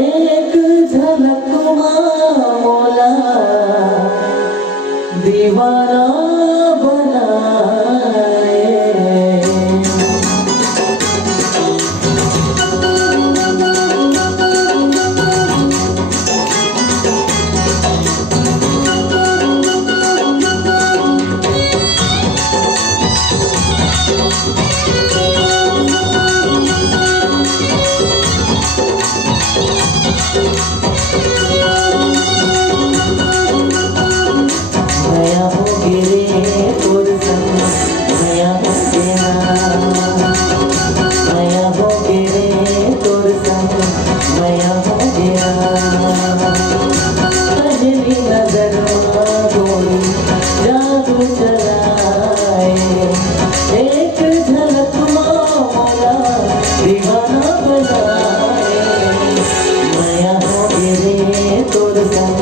एक झलक मौला दीवाना बनाए। नया हो गिरे और संग नया हो गया, नया हो गिरे और संग नया हो गया। पहली नजर कोई जादू चलाए, एक झलक मौला दीवाना बनाए। नया हो गिरे और संग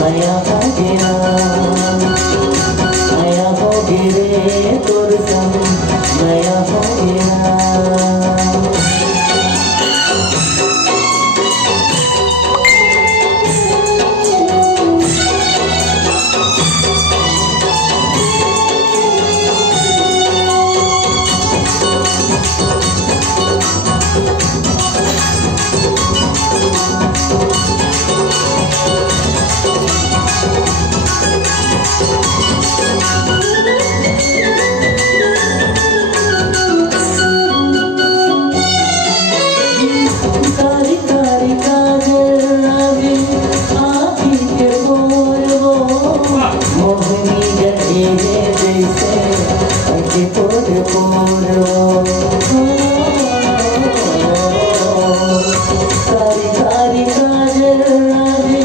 नया हो गया, नया हो गिरे तोर संग नया हो गया। कारी कारी काजल आगे आँखी के बोल वो मोहनी गले जैसे अंके पोर पोर कारी कारी काजल आगे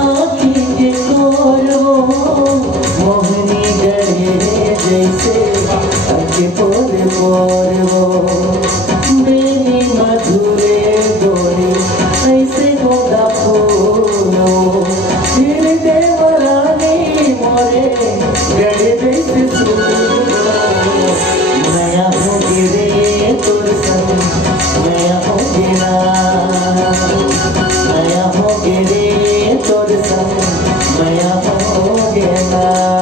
आँखी के कोर वो मोहनी गले जैसे अंके पोर पोर वो बेनी मधुरे डोरी ऐसे होगा फूलो फिर देवरानी मोरे गड़े जैसे सूलो। नया हो गिरे तोर संग नया हो गिरा, नया हो गिरे तोर संग नया हो गया।